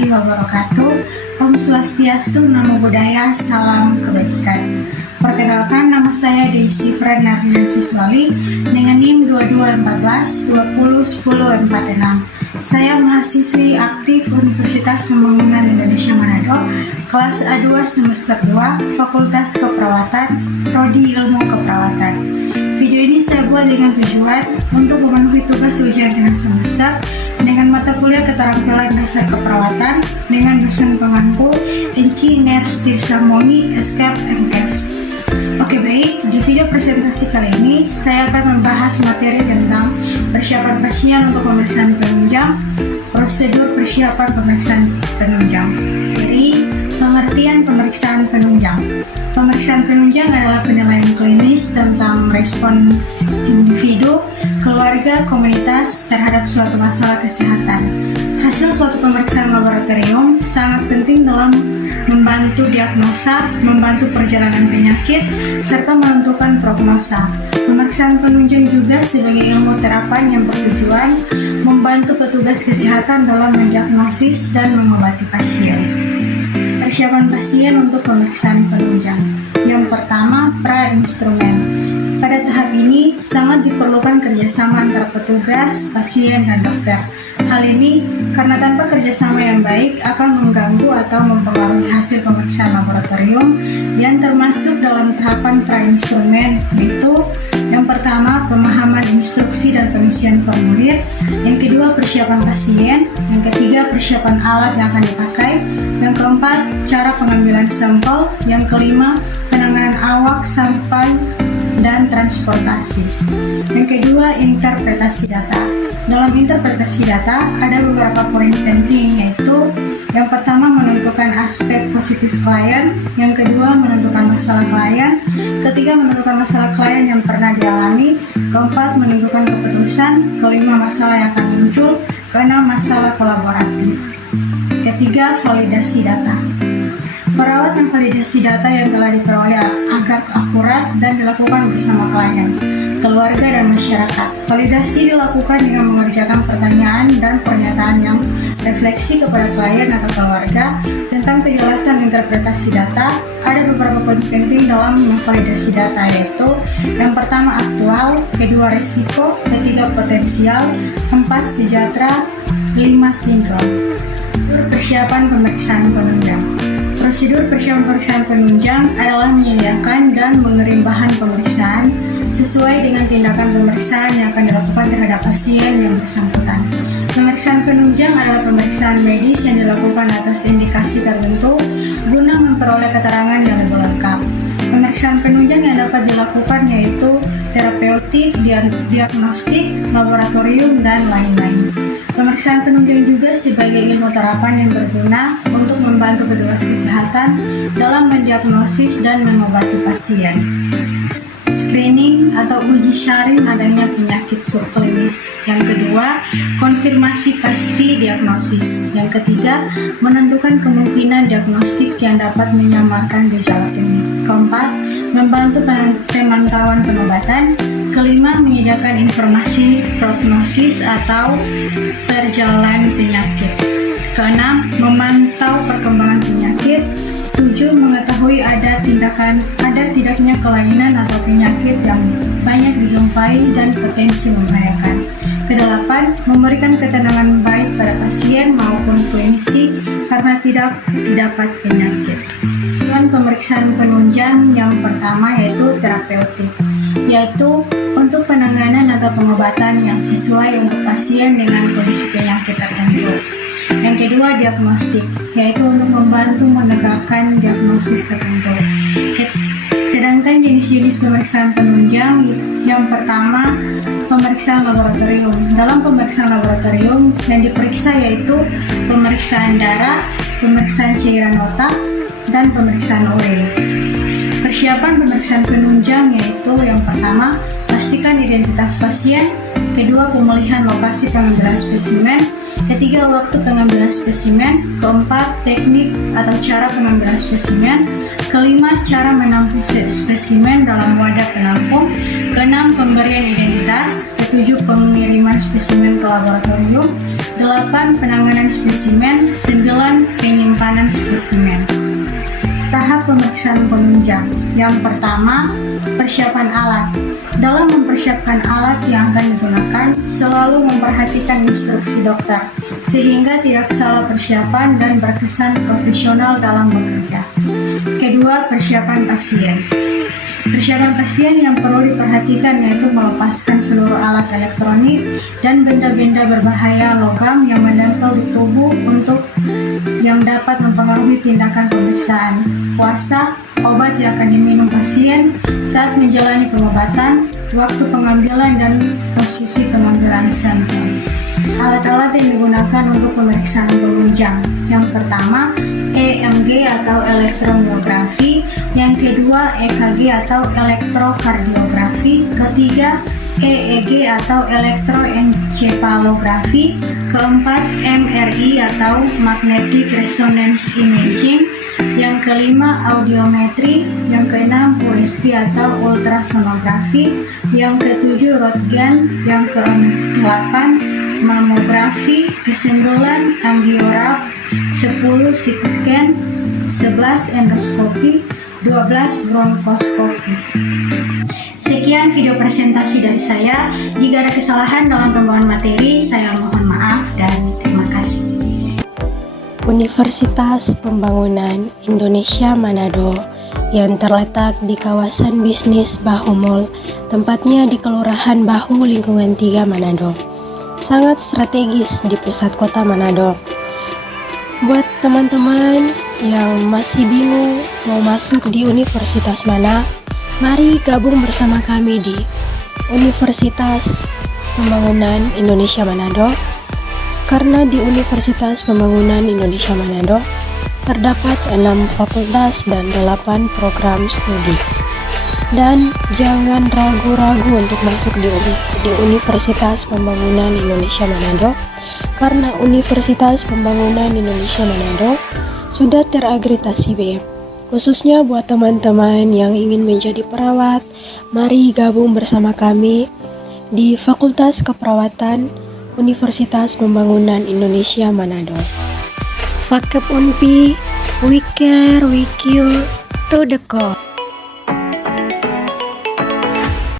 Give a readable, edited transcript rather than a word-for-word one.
warahmatullahi wabarakatuh. Om Swastiastu, Namo Buddhaya, Salam Kebajikan. Perkenalkan, nama saya Daisy Fred Nardina Siswali dengan NIM 2214 201046. Saya mahasiswi aktif Universitas Pembangunan Indonesia Manado, kelas A2 semester 2, Fakultas Keperawatan, Prodi Ilmu Keperawatan. Video ini saya buat dengan tujuan untuk memenuhi tugas ujian tengah semester dengan mata kuliah keterampilan dasar keperawatan dengan dosen pengampu Enci Ners Tirsamoni Eskap MKes. Oke, baik, di video presentasi kali ini saya akan membahas materi tentang persiapan pasien untuk pemeriksaan penunjang, prosedur persiapan pemeriksaan penunjang. Jadi, pengertian pemeriksaan penunjang. Pemeriksaan penunjang adalah penilaian klinis tentang respon individu, keluarga, komunitas terhadap suatu masalah kesehatan. Hasil suatu pemeriksaan laboratorium sangat penting dalam membantu diagnosa, membantu perjalanan penyakit, serta menentukan prognosa. Pemeriksaan penunjang juga sebagai ilmu terapan yang bertujuan membantu petugas kesehatan dalam mendiagnosis dan mengobati pasien. Persiapan pasien untuk pemeriksaan penunjang. Yang pertama, pra-instrumen. Pada tahap ini, sangat diperlukan kerjasama antara petugas, pasien, dan dokter. Hal ini karena tanpa kerjasama yang baik akan mengganggu atau mempengaruhi hasil pemeriksaan laboratorium yang termasuk dalam tahapan pra-instrumen, yaitu yang pertama, pemahaman instruksi dan pengisian formulir. Yang kedua, persiapan pasien. Yang ketiga, persiapan alat yang akan dipakai. Yang keempat, cara pengambilan sampel. Yang kelima, penanganan awak sampai dan transportasi. Yang kedua, interpretasi data. Dalam interpretasi data, ada beberapa poin penting, yaitu yang pertama, menentukan aspek positif klien. Yang kedua, menentukan masalah klien. Ketiga, menentukan masalah klien yang pernah dialami. Keempat, menentukan keputusan. Kelima, masalah yang akan muncul. Keenam, masalah kolaboratif. Ketiga, validasi data. Perawat memvalidasi data yang telah diperoleh agar akurat dan dilakukan bersama klien, keluarga, dan masyarakat. Validasi dilakukan dengan mengerjakan pertanyaan dan pernyataan yang refleksi kepada klien atau keluarga tentang kejelasan interpretasi data. Ada beberapa poin penting dalam memvalidasi data, yaitu yang pertama, aktual. Kedua, risiko. Ketiga, potensial. Keempat, sejahtera. 5, sinkron. Persiapan pemeriksaan penunjang. Prosedur persiapan pemeriksaan penunjang adalah menyediakan dan mengirim bahan pemeriksaan sesuai dengan tindakan pemeriksaan yang akan dilakukan terhadap pasien yang bersangkutan. Pemeriksaan penunjang adalah pemeriksaan medis yang dilakukan atas indikasi tertentu guna memperoleh keterangan yang lebih lengkap. Pemeriksaan penunjang yang dapat dilakukan yaitu terapeutik, diagnostik, laboratorium, dan lain-lain. Pemeriksaan penunjang juga sebagai ilmu terapan yang berguna untuk membantu petugas kesehatan dalam mendiagnosis dan mengobati pasien. Screening atau uji syaring adanya penyakit subklinis. Yang kedua, konfirmasi pasti diagnosis. Yang ketiga, menentukan kemungkinan diagnostik yang dapat menyamarkan gejala klinik. Keempat, membantu pemantauan pengobatan. Kelima, menyediakan informasi prognosis atau perjalanan penyakit. Keenam, memantau perkembangan penyakit. 7. Mengetahui ada tidaknya kelainan atau penyakit yang banyak dijumpai dan potensi membahayakan. Kedelapan, memberikan ketenangan baik pada pasien maupun klinisi karena tidak dapat penyakit. Tujuan pemeriksaan penunjang yang pertama yaitu terapeutik, yaitu untuk penanganan atau pengobatan yang sesuai untuk pasien dengan kondisi penyakit tertentu. Yang kedua, diagnostik, yaitu untuk membantu menegakkan diagnosis tertentu. Sedangkan jenis-jenis pemeriksaan penunjang yang pertama, pemeriksaan laboratorium. Dalam pemeriksaan laboratorium yang diperiksa yaitu pemeriksaan darah, pemeriksaan cairan otak, dan pemeriksaan urin. Persiapan pemeriksaan penunjang yaitu yang pertama, pastikan identitas pasien. Kedua, pemulihan lokasi pengambilan spesimen. Ketiga, waktu pengambilan spesimen. Keempat, teknik atau cara pengambilan spesimen. Kelima, cara menampung spesimen dalam wadah penampung. Keenam, pemberian identitas. Ketujuh, pengiriman spesimen ke laboratorium. 8, penanganan spesimen. 9, penyimpanan spesimen. Tahap pemeriksaan penunjang. Yang pertama, persiapan alat. Dalam mempersiapkan alat yang akan digunakan, selalu memperhatikan instruksi dokter, sehingga tidak salah persiapan dan berkesan profesional dalam bekerja. Kedua, persiapan pasien. Persiapan pasien yang perlu diperhatikan yaitu melepaskan seluruh alat elektronik dan benda-benda berbahaya logam yang menempel di tubuh untuk yang dapat mempengaruhi tindakan pemeriksaan. Puasa, obat yang akan diminum pasien saat menjalani pengobatan, waktu pengambilan dan posisi pengambilan sampel. Alat-alat yang digunakan untuk pemeriksaan penunjang. Yang pertama, EMG atau elektromiografi. Yang kedua, EKG atau elektrokardiografi. Ketiga, EEG atau elektroencephalografi. Keempat, MRI atau magnetic resonance imaging. Yang kelima, audiometri. Yang keenam, USG atau ultrasonografi. Yang ketujuh, Röntgen. Yang ke-8, mamografi. Ke-9, angiograf. 10, CT scan. 11, endoskopi. 12, bronkoskopi. Sekian video presentasi dari saya. Jika ada kesalahan dalam pembawaan materi, saya mohon maaf dan terima kasih. Universitas Pembangunan Indonesia Manado yang terletak di kawasan bisnis Bahu Mall, tempatnya di Kelurahan Bahu, Lingkungan 3, Manado. Sangat strategis di pusat kota Manado. Buat teman-teman yang masih bingung mau masuk di universitas mana, mari gabung bersama kami di Universitas Pembangunan Indonesia Manado. Karena di Universitas Pembangunan Indonesia Manado terdapat 6 fakultas dan 8 program studi. Dan jangan ragu-ragu untuk masuk di Universitas Pembangunan Indonesia Manado, karena Universitas Pembangunan Indonesia Manado sudah terakreditasi B. Khususnya buat teman-teman yang ingin menjadi perawat, mari gabung bersama kami di Fakultas Keperawatan Universitas Pembangunan Indonesia Manado. Fakep Unpi, we care, we kill, to the core.